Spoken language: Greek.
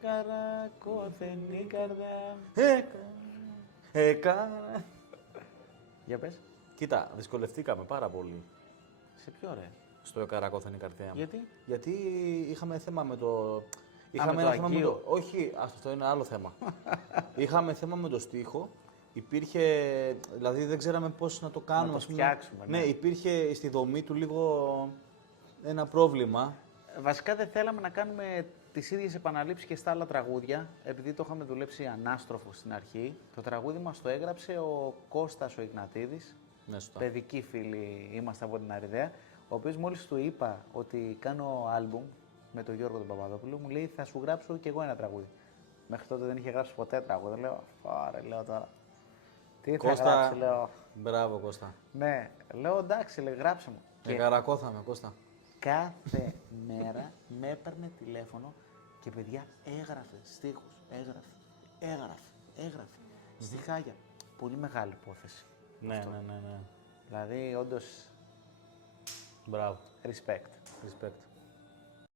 Καρακόθενη καρδιά. Για πες. Κοίτα, δυσκολευτήκαμε πάρα πολύ Σε ποιο ρε. στο Καρακόθενη καρδιά. Γιατί είχαμε θέμα με το. με το Αγγείο. Όχι, αυτό είναι άλλο θέμα. Είχαμε θέμα με το στίχο. Υπήρχε. Δηλαδή δεν ξέραμε πώς να το κάνουμε. Να το φτιάξουμε. Ναι, υπήρχε στη δομή του λίγο ένα πρόβλημα. Βασικά δεν θέλαμε να κάνουμε τις ίδιες επαναλήψεις και στα άλλα τραγούδια, επειδή το είχαμε δουλέψει ανάστροφο στην αρχή. Το τραγούδι μας το έγραψε ο Κώστας ο Ιγνατίδης, Ναι, σωστά. παιδικοί φίλοι είμαστε από την Αριδαία, ο οποίος μόλις του είπα ότι κάνω άλμπουμ με τον Γιώργο τον Παπαδόπουλο, μου λέει θα σου γράψω κι εγώ ένα τραγούδι. Μέχρι τότε δεν είχε γράψει ποτέ τραγούδι. Λέω, φάρε, λέω τώρα. Τι Κώστα, θα γράψει, λέω. Μπράβο, Κώστα. Ναι, λέω εντάξει, λέει, γράψε μου. Καρακώθαμε, Κώστα. Κάθε μέρα με έπαιρνε τηλέφωνο και παιδιά έγραφε στίχους, έγραφε. Στιχάκια. Πολύ μεγάλη υπόθεση. Ναι. Δηλαδή, όντως, Μπράβο. respect.